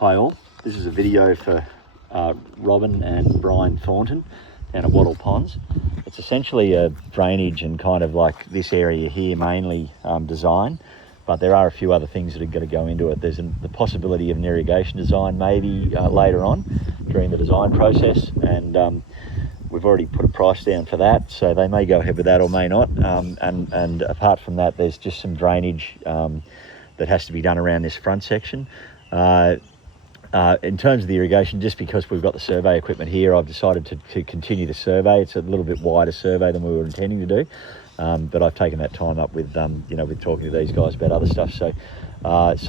Hi all, this is a video for Robyn and Brian Thornton down at Wattle Ponds. It's essentially a drainage and kind of like this area here mainly design, but there are a few other things that are going to go into it. There's the possibility of an irrigation design maybe later on during the design process, and we've already put a price down for that, so they may go ahead with that or may not. And apart from that, there's just some drainage that has to be done around this front section. In terms of the irrigation, just because we've got the survey equipment here, I've decided to continue the survey. It's a little bit wider survey than we were intending to do, but I've taken that time up with with talking to these guys about other stuff. So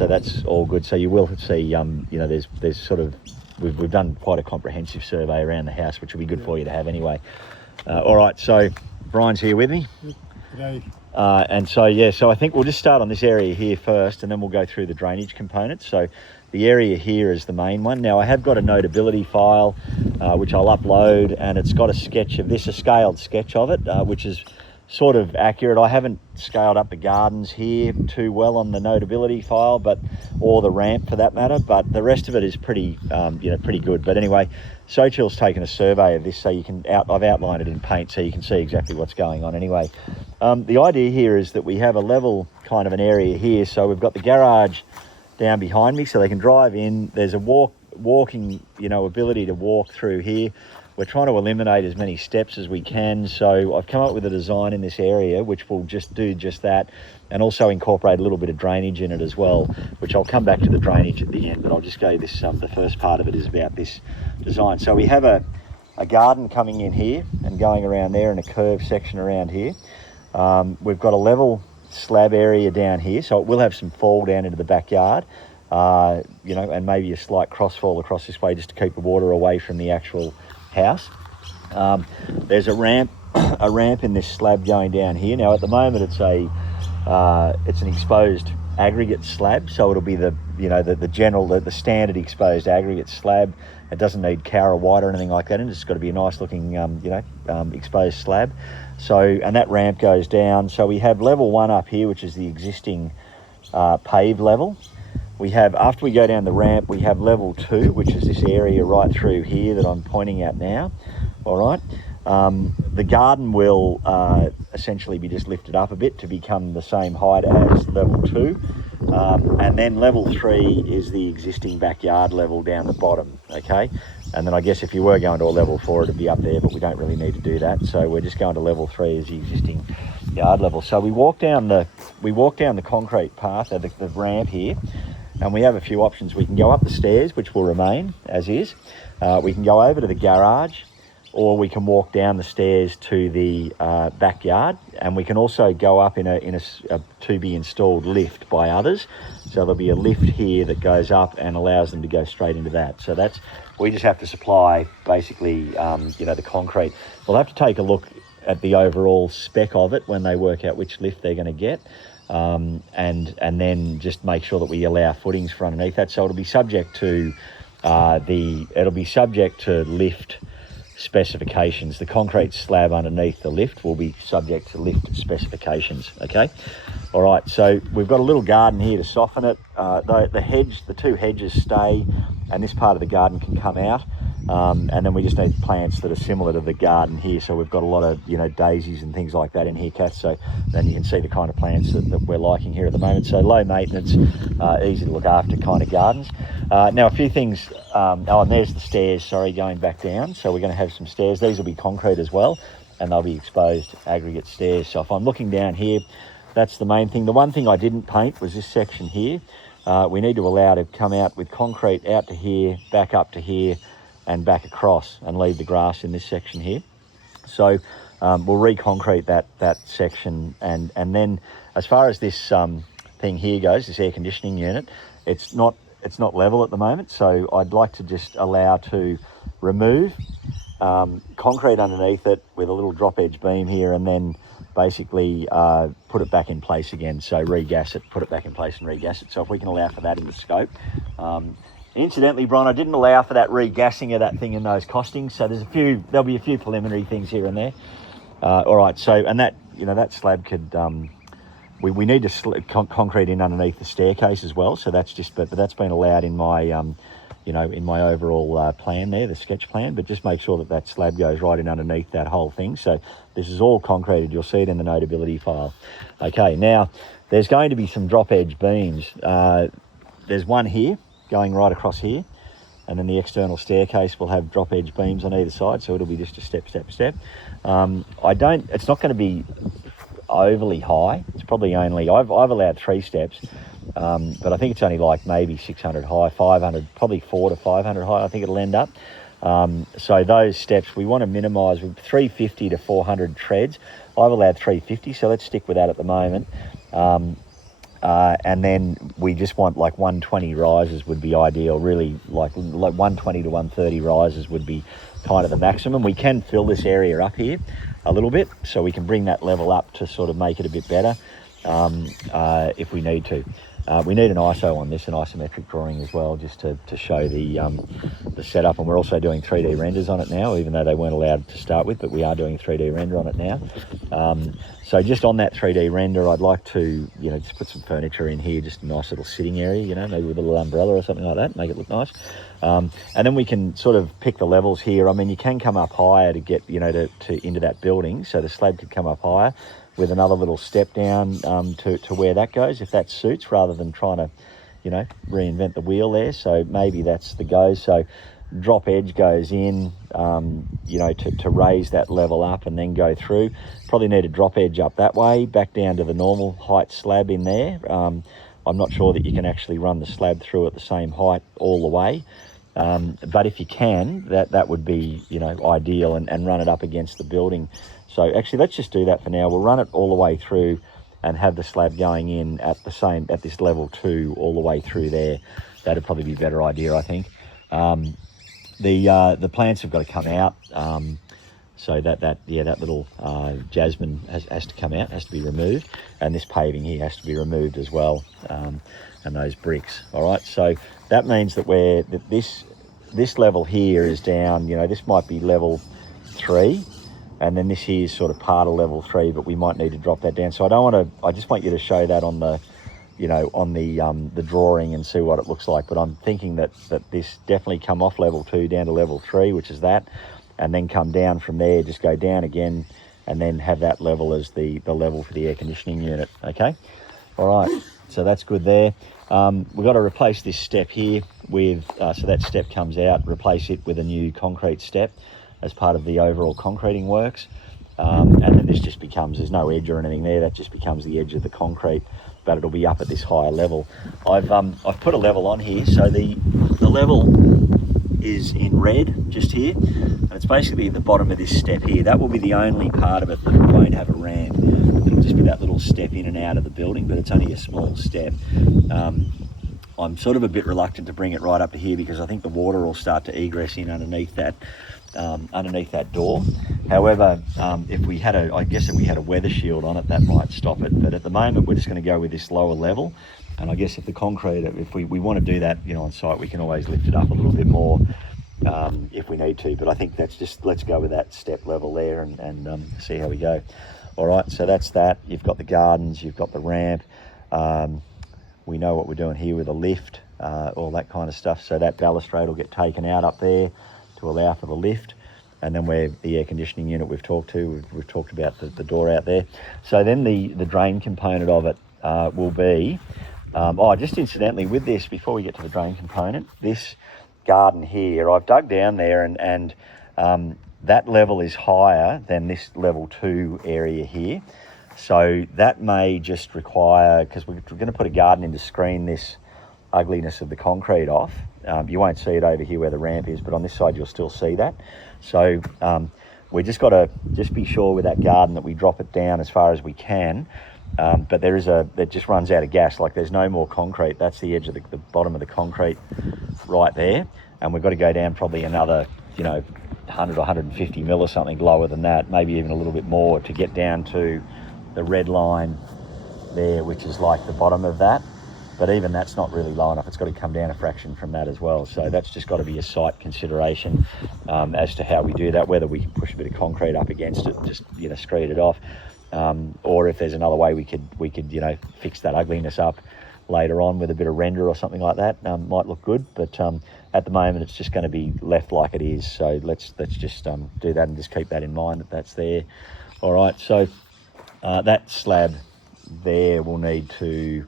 that's all good. So you will see, there's sort of we've done quite a comprehensive survey around the house, which will be good for you to have anyway. All right, so Brian's here with me. G'day. So I think we'll just start on this area here first, and then we'll go through the drainage components. So the area here is the main one. Now I have got a notability file which I'll upload, and it's got a sketch of this, a scaled sketch of it, which is sort of accurate. I haven't scaled up the gardens here too well on the notability file, or the ramp for that matter, but the rest of it is pretty good. But anyway, Sochill's taken a survey of this, so I've outlined it in paint so you can see exactly what's going on anyway. The idea here is that we have a level kind of an area here, so we've got the garage down behind me so they can drive in. There's a walking ability to walk through here. We're trying to eliminate as many steps as we can, so I've come up with a design in this area which will just do just that, and also incorporate a little bit of drainage in it as well, which I'll come back to the drainage at the end, but I'll just go this. The first part of it is about this design. So we have a garden coming in here and going around there, and a curved section around here. We've got a level slab area down here, so it will have some fall down into the backyard, and maybe a slight crossfall across this way just to keep the water away from the actual house. There's a ramp in this slab going down here. Now at the moment it's an exposed aggregate slab, so it'll be the standard exposed aggregate slab. It doesn't need Cowra white or anything like that, and it's got to be a nice looking exposed slab. So, and that ramp goes down. So we have level 1 up here, which is the existing paved level. We have, after we go down the ramp, we have level 2, which is this area right through here that I'm pointing at now. All right. The garden will essentially be just lifted up a bit to become the same height as level 2. And then level 3 is the existing backyard level down the bottom, okay? And then I guess if you were going to a level 4, it'd be up there, but we don't really need to do that. So we're just going to level 3 as the existing yard level. So we walk down the concrete path, the ramp here, and we have a few options. We can go up the stairs, which will remain as is. We can go over to the garage, or we can walk down the stairs to the backyard, and we can also go up in a to be installed lift by others. So there'll be a lift here that goes up and allows them to go straight into that. So we just have to supply basically the concrete. We'll have to take a look at the overall spec of it when they work out which lift they're going to get, and then just make sure that we allow footings for underneath that. So it'll be subject to lift specifications. The concrete slab underneath the lift will be subject to lift specifications. Okay, all right. So we've got a little garden here to soften it. The 2 hedges stay, and this part of the garden can come out. And then we just need plants that are similar to the garden here. So we've got a lot of daisies and things like that in here, Kath. So then you can see the kind of plants that we're liking here at the moment. So low maintenance, easy to look after kind of gardens. Now a few things. And there's the stairs. Sorry, going back down. So we're going to have some stairs. These will be concrete as well, and they'll be exposed aggregate stairs. So if I'm looking down here, that's the main thing. The one thing I didn't paint was this section here. We need to allow to come out with concrete out to here, back up to here, and back across, and leave the grass in this section here. So we'll re-concrete that section, and then as far as this thing here goes, this air conditioning unit, it's not level at the moment, so I'd like to just allow to remove concrete underneath it with a little drop edge beam here, and then basically put it back in place again. So regas it, put it back in place and regas it. So if we can allow for that in the scope. Incidentally, Brian, I didn't allow for that regassing of that thing in those costings, so there'll be a few preliminary things here and there. All right, so, and that slab could we need to concrete in underneath the staircase as well. So that's just, but that's been allowed in my, you know, in my overall plan there, the sketch plan. But just make sure that that slab goes right in underneath that whole thing. So this is all concreted. You'll see it in the notability file. Okay, now there's going to be some drop edge beams. There's one here going right across here, and then the external staircase will have drop edge beams on either side. So it'll be just a step. It's not going to be overly high. It's probably only, I've allowed 3 steps, but I think it's only like maybe 600 high, 500, probably 400 to 500 high, I think it'll end up. So those steps we want to minimize with 350 to 400 treads. I've allowed 350, so let's stick with that at the moment. And then we just want like 120 rises would be ideal, really, like 120 to 130 rises would be kind of the maximum. We can fill this area up here a little bit, so we can bring that level up to sort of make it a bit better if we need to. We need an ISO on this, an isometric drawing as well, just to show the setup. And we're also doing 3D renders on it now, even though they weren't allowed to start with, but we are doing 3D render on it now. So just on that 3D render, I'd like to, you know, just put some furniture in here, just a nice little sitting area, you know, maybe with a little umbrella or something like that, make it look nice. And then we can sort of pick the levels here. I mean, you can come up higher to get, you know, to into that building. So the slab could come up higher with another little step down to where that goes, if that suits, rather than trying to, you know, reinvent the wheel there. So maybe that's the go. So drop edge goes in, you know, to raise that level up and then go through. Probably need a drop edge up that way, back down to the normal height slab in there. I'm not sure that you can actually run the slab through at the same height all the way. But if you can, that would be, you know, ideal, and run it up against the building. So actually, let's just do that for now. We'll run it all the way through and have the slab going in at this level 2 all the way through there. That'd probably be a better idea, I think. The plants have got to come out. So that little jasmine has to come out, has to be removed, and this paving here has to be removed as well, and those bricks. All right, so that means that this level here is down. You know, this might be level 3, and then this here is sort of part of level 3, but we might need to drop that down. So I just want you to show that on the, you know, on the drawing and see what it looks like. But I'm thinking that this definitely come off level 2 down to level 3, which is that, and then come down from there, just go down again, and then have that level as the level for the air conditioning unit. Okay, all right, so that's good there. We've got to replace this step here with, so that step comes out, replace it with a new concrete step as part of the overall concreting works. And then this just becomes, there's no edge or anything there, that just becomes the edge of the concrete, but it'll be up at this higher level. I've put a level on here, so the level is in red just here, and it's basically at the bottom of this step here. That will be the only part of it that won't have a ramp. It'll just be that little step in and out of the building, but it's only a small step. I'm sort of a bit reluctant to bring it right up to here because I think the water will start to egress in underneath that door. However, if we had a weather shield on it, that might stop it. But at the moment, we're just going to go with this lower level. And I guess if the concrete, if we want to do that, you know, on site, we can always lift it up a little bit more if we need to. But I think that's just, let's go with that step level there and see how we go. All right, so that's that. You've got the gardens, you've got the ramp. We know what we're doing here with a lift, all that kind of stuff. So that balustrade will get taken out up there to allow for the lift. And then where the air conditioning unit we've talked about the door out there. So then the drain component of it will be, just incidentally with this, before we get to the drain component, this garden here, I've dug down there and that level is higher than this level 2 area here. So that may just require, because we're going to put a garden in to screen this ugliness of the concrete off. You won't see it over here where the ramp is, but on this side you'll still see that. So we just got to be sure with that garden that we drop it down as far as we can. But that just runs out of gas, like there's no more concrete. That's the edge of the bottom of the concrete right there. And we've got to go down probably another, 100 or 150 mil or something lower than that, maybe even a little bit more, to get down to the red line there, which is like the bottom of that. But even that's not really low enough. It's got to come down a fraction from that as well. So that's just got to be a site consideration as to how we do that, whether we can push a bit of concrete up against it, just, screed it off. or if there's another way we could fix that ugliness up later on with a bit of render or something like that. Might look good, but at the moment it's just going to be left like it is. So let's just do that and just keep that in mind that that's there. All right, so that slab there will need to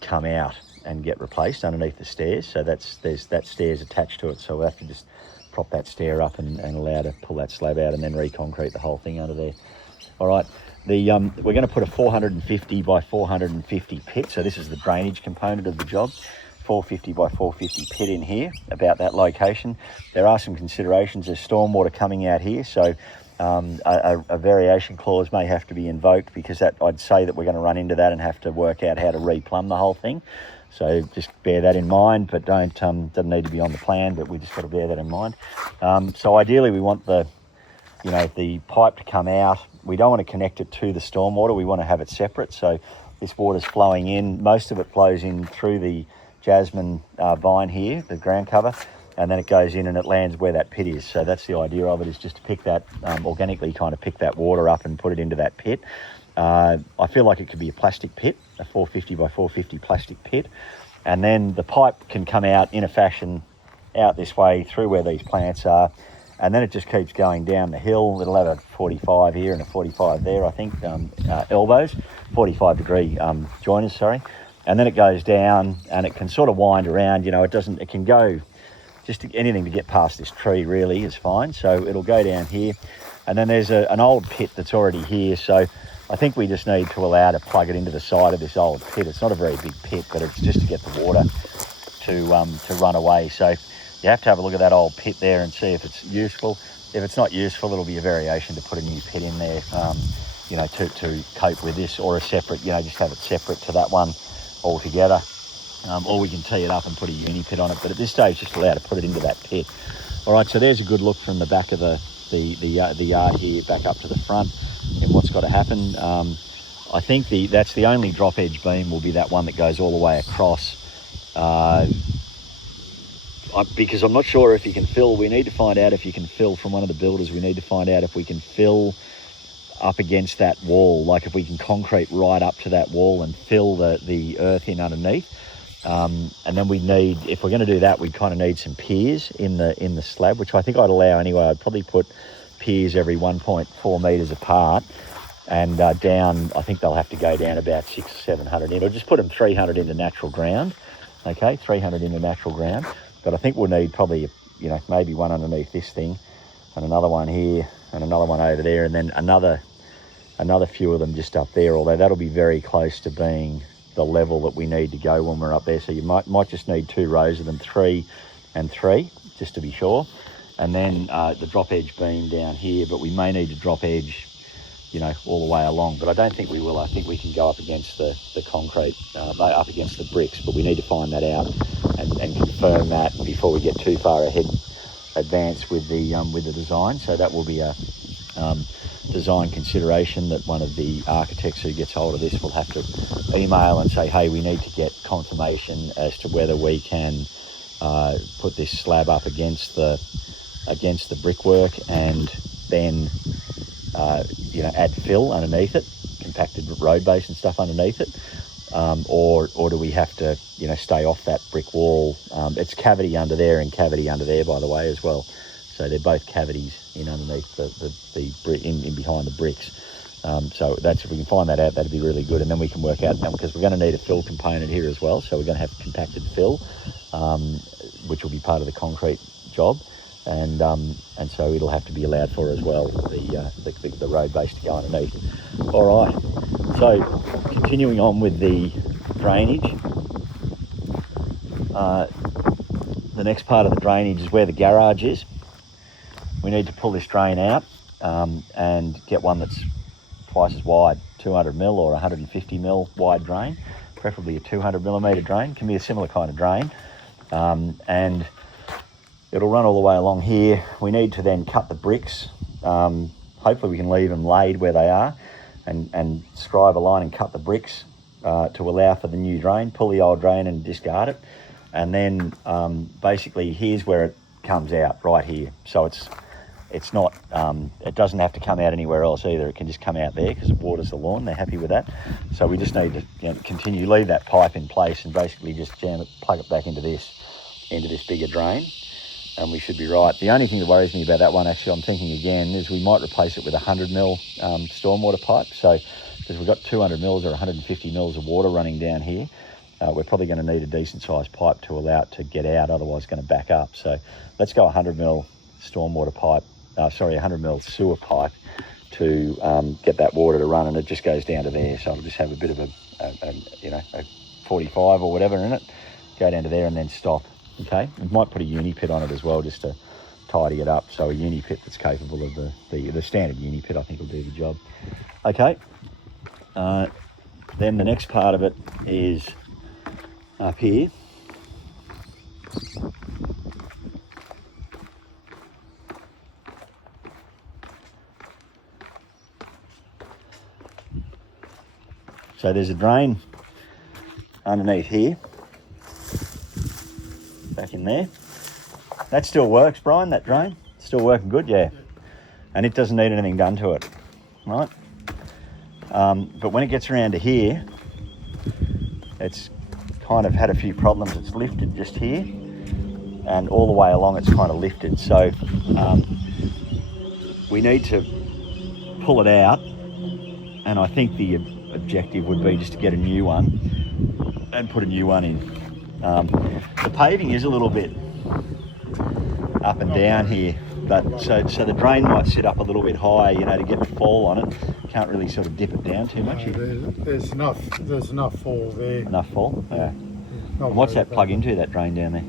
come out and get replaced underneath the stairs. So there's that stairs attached to it, so we'll have to just prop that stair up and allow to pull that slab out and then reconcrete the whole thing under there. All right, we're going to put a 450 by 450 pit. So this is the drainage component of the job. 450 by 450 pit in here, about that location. There are some considerations. There's stormwater coming out here, so a variation clause may have to be invoked, because I'd say that we're going to run into that and have to work out how to replumb the whole thing. So just bear that in mind, but doesn't need to be on the plan, but we just got to bear that in mind. So ideally we want the pipe to come out. We don't want to connect it to the stormwater. We want to have it separate. So this water's flowing in. Most of it flows in through the jasmine vine here, the ground cover, and then it goes in and it lands where that pit is. So that's the idea of it, is just to pick that, organically kind of pick that water up and put it into that pit. I feel like it could be a plastic pit, a 450 by 450 plastic pit. And then the pipe can come out in a fashion out this way through where these plants are. And then it just keeps going down the hill. It'll have a 45 here and a 45 there, I think, elbows, 45 degree joiners, sorry. And then it goes down and it can sort of wind around, it can go just anything to get past this tree really is fine. So it'll go down here. And then there's an old pit that's already here. So I think we just need to allow to plug it into the side of this old pit. It's not a very big pit, but it's just to get the water to run away. So you have to have a look at that old pit there and see if it's useful. If it's not useful, it'll be a variation to put a new pit in there, to cope with this, or a separate, just have it separate to that one altogether. Or we can tee it up and put a uni pit on it. But at this stage, just allow to put it into that pit. All right, so there's a good look from the back of the yard here, back up to the front, and what's got to happen. I think that's the only drop edge beam will be that one that goes all the way across. Because I'm not sure if you can fill. We need to find out if you can fill from one of the builders. We need to find out if we can fill up against that wall, like if we can concrete right up to that wall and fill the earth in underneath. And then we need, if we're going to do that, we kind of need some piers in the slab, which I think I'd allow anyway. I'd probably put piers every 1.4 metres apart, and down, I think they'll have to go down about 600 or 700 in, or just put them 300 into natural ground. Okay, 300 into natural ground. But I think we'll need probably, maybe one underneath this thing, and another one here, and another one over there, and then another few of them just up there, although that'll be very close to being the level that we need to go when we're up there. So you might just need 2 rows of them, 3 and 3, just to be sure. And then the drop edge beam down here, but we may need to drop edge, all the way along. But I don't think we will. I think we can go up against the concrete, up against the bricks, but we need to find that out and confirm that before we get too far advanced with the design. So that will be a design consideration that one of the architects who gets hold of this will have to email and say, hey, we need to get confirmation as to whether we can put this slab up against the brickwork, and then add fill underneath it, compacted road base and stuff underneath it, or do we have to stay off that brick wall? It's cavity under there and cavity under there, by the way, as well. So they're both cavities in underneath the brick, in behind the bricks. So that's, if we can find that out, that'd be really good. And then we can work out, because we're going to need a fill component here as well. So we're going to have compacted fill, which will be part of the concrete job. And so it'll have to be allowed for as well, the road base to go underneath. All right, so continuing on with the drainage. The next part of the drainage is where the garage is. We need to pull this drain out and get one that's twice as wide, 200 mil or 150 mil wide drain, preferably a 200 millimetre drain. Can be a similar kind of drain. And it'll run all the way along here. We need to then cut the bricks. Hopefully we can leave them laid where they are, and scribe a line and cut the bricks to allow for the new drain, pull the old drain and discard it. And then basically here's where it comes out, right here. So it's it's not, it doesn't have to come out anywhere else either. It can just come out there because it waters the lawn. They're happy with that. So we just need to continue, leave that pipe in place and basically just jam it, plug it back into this bigger drain, and we should be right. The only thing that worries me about that one, actually, I'm thinking again, is we might replace it with a 100 mil stormwater pipe. So, because we've got 200 mils or 150 mils of water running down here, we're probably going to need a decent sized pipe to allow it to get out, otherwise it's going to back up. So let's go 100 mil stormwater pipe, 100 mil sewer pipe to get that water to run, and it just goes down to there. So it'll just have a bit of a 45 or whatever in it, go down to there and then stop. Okay, we might put a uni pit on it as well just to tidy it up. So a uni pit that's capable of the standard uni pit, I think, will do the job. Okay. Then the next part of it is up here. So there's a drain underneath here, back in there. That still works, Brian, that drain? Still working good, yeah. And it doesn't need anything done to it, right? But when it gets around to here, it's kind of had a few problems. It's lifted just here, and all the way along it's kind of lifted. So we need to pull it out, and I think the objective would be just to get a new one and put a new one in. The paving is a little bit up and down here, but so the drain might sit up a little bit higher, to get the fall on it. Can't really sort of dip it down too much. There's enough fall there. Enough fall, yeah. And what's that plug into, that drain down there?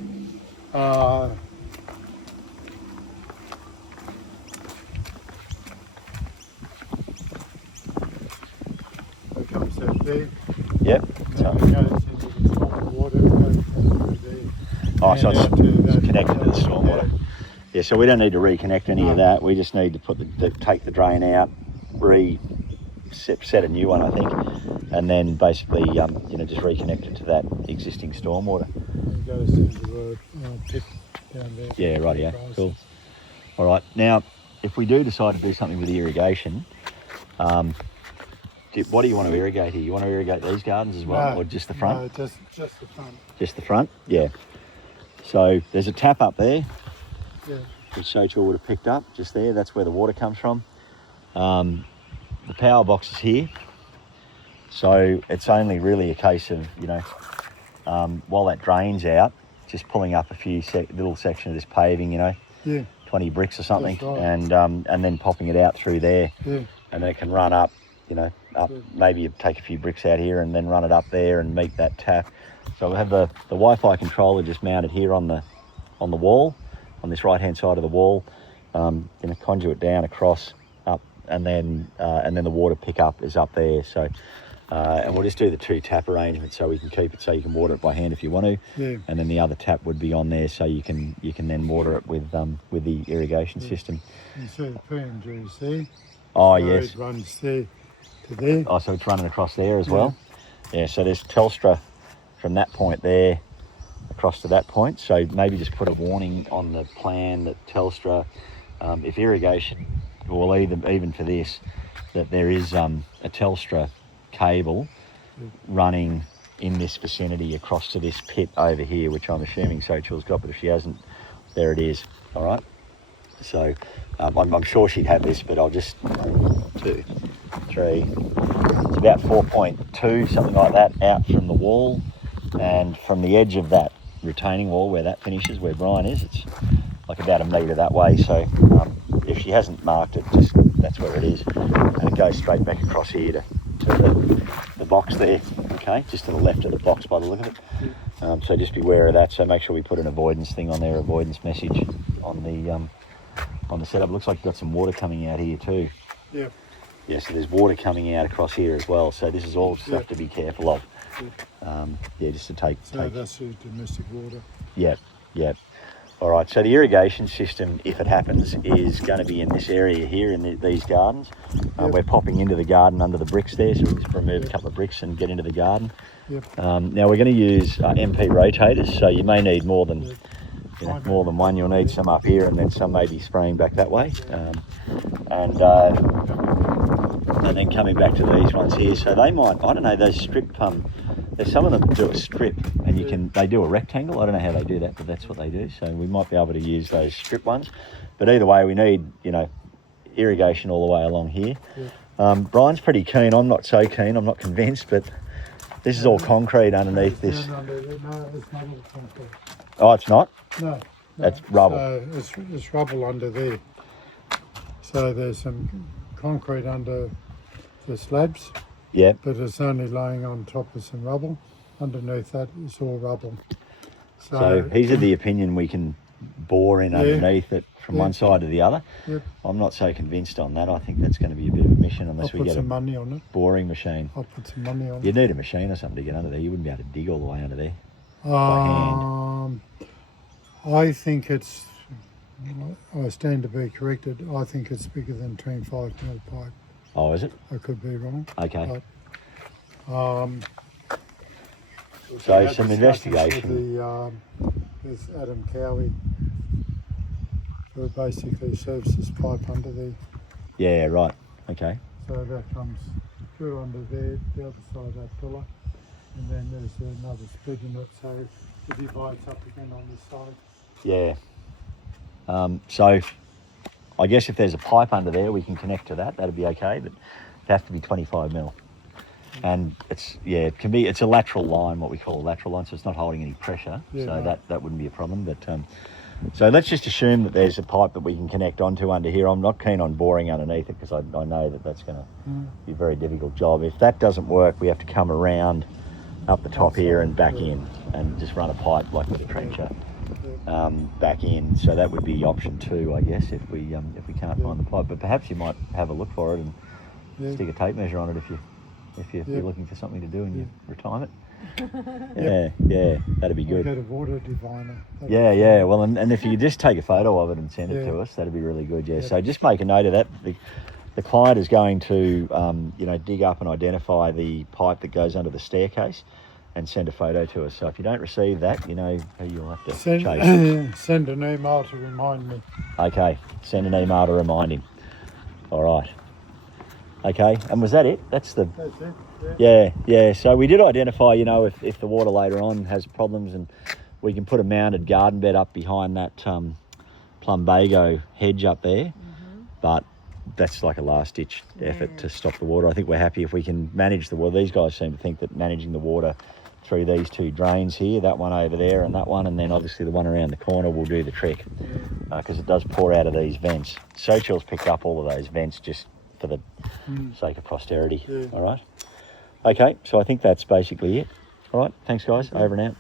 It comes out there. Yep. So it goes into the stormwater, it goes through there. Oh, so it's connected to the stormwater. Yeah, so we don't need to reconnect any of that. We just need to take the drain out, set a new one, I think, and then basically, just reconnect it to that existing stormwater. It goes into the pit down there. Yeah, right, yeah, cool. All right, now, if we do decide to do something with the irrigation, what do you want to irrigate here? You want to irrigate these gardens as well, or just the front? No, just the front. Just the front? Yeah. So there's a tap up there, yeah, which Sochal would have picked up just there. That's where the water comes from. The power box is here. So it's only really a case of, while that drains out, just pulling up a few little section of this paving, yeah, 20 bricks or something, right. and then popping it out through there. Yeah. And then it can run up, up, Yeah. maybe you take a few bricks out here and then run it up there and meet that tap. So we have the Wi-Fi controller just mounted here on the wall, on this right-hand side of the wall. Conduit down, across, up, and then the water pickup is up there. So, and we'll just do the two tap arrangement so we can keep it so you can water it by hand if you want to. Yeah. And then the other tap would be on there so you can then water it with the irrigation system. You see the PMGs there? Oh, so yes. It runs there to there. Oh, so it's running across there as well? Yeah, so there's Telstra from that point there across to that point. So maybe just put a warning on the plan that Telstra, if irrigation, or even for this, that there is a Telstra cable running in this vicinity across to this pit over here, which I'm assuming Sochal's got, but if she hasn't, there it is. All right. So I'm sure she'd have this, but I'll just 1, 2, 3. It's about 4.2, something like that, out from the wall, and from the edge of that retaining wall where that finishes, where Brian is, it's like about 1 metre that way. So if she hasn't marked it, just that's where it is, and it goes straight back across here to the box there. Okay, just to the left of the box by the look of it. So just be aware of that. So make sure we put an avoidance thing on there, avoidance message on the setup. It looks like you've got some water coming out here too. Yeah. Yeah, so there's water coming out across here as well. So this is all stuff to be careful of. Just to take. That's your domestic water. Yeah. All right, so the irrigation system, if it happens, is going to be in this area here in these gardens. We're popping into the garden under the bricks there, so we just remove a couple of bricks and get into the garden. Yep. Now we're going to use MP rotators, so you may need more than you know, more than one, you'll need some up here and then some maybe spraying back that way. And then coming back to these ones here. So they might, I don't know, those strip, there's some of them do a strip and they do a rectangle. I don't know how they do that, but that's what they do. So we might be able to use those strip ones. But either way, we need, you know, irrigation all the way along here. Brian's pretty keen. I'm not so keen. I'm not convinced, but this is all concrete underneath this. No, it's not all concrete. Oh, it's not? No. That's rubble. So it's rubble under there. So there's some concrete under the slabs. Yeah. But it's only laying on top of some rubble. Underneath that, it's all rubble. So he's of the opinion we can bore in underneath it from one side to the other. Yep. I'm not so convinced on that. I think that's going to be a bit of a mission unless we get some money on it. Boring machine. I'll put some money on it. You'd need a machine or something to get under there. You wouldn't be able to dig all the way under there by hand. I think it's, I stand to be corrected, I think it's bigger than 25mm pipe. Oh, is it? I could be wrong. Okay. But, so some investigation. There's Adam Cowie, who basically serves this pipe under there. Yeah, right. Okay. So that comes through under there, the other side of that pillar, and then there's another split in it, so it divides up again on this side. Yeah. So I guess if there's a pipe under there, we can connect to that. That'd be okay, but it'd have to be 25mm. And it's it's a lateral line, what we call a lateral line, so it's not holding any pressure. So that wouldn't be a problem. But so let's just assume that there's a pipe that we can connect onto under here. I'm not keen on boring underneath it because I know that that's going to be a very difficult job. If that doesn't work, we have to come around up the top here and back in and just run a pipe like with a trencher back in. So that would be option 2, I guess, if we can't find the pipe. But perhaps you might have a look for it and stick a tape measure on it if you're looking for something to do in your retirement. Yeah, that'd be good. Get a water diviner. Yeah. Well, and if you could just take a photo of it and send it to us, that'd be really good. Yeah. So just make a note of that. The client is going to, dig up and identify the pipe that goes under the staircase, and send a photo to us. So if you don't receive that, you know who you'll have to chase. Send an email to remind me. Okay. Send an email to remind him. All right. Okay, and was that it? That's it. Yeah. So we did identify, if the water later on has problems, and we can put a mounted garden bed up behind that plumbago hedge up there. But that's like a last-ditch effort to stop the water. I think we're happy if we can manage the water. These guys seem to think that managing the water through these 2 drains here, that one over there and that one, and then obviously the one around the corner will do the trick, because it does pour out of these vents. Sochill's picked up all of those vents just for the sake of posterity. All right. Okay, so I think that's basically it. All right, thanks guys, over and out.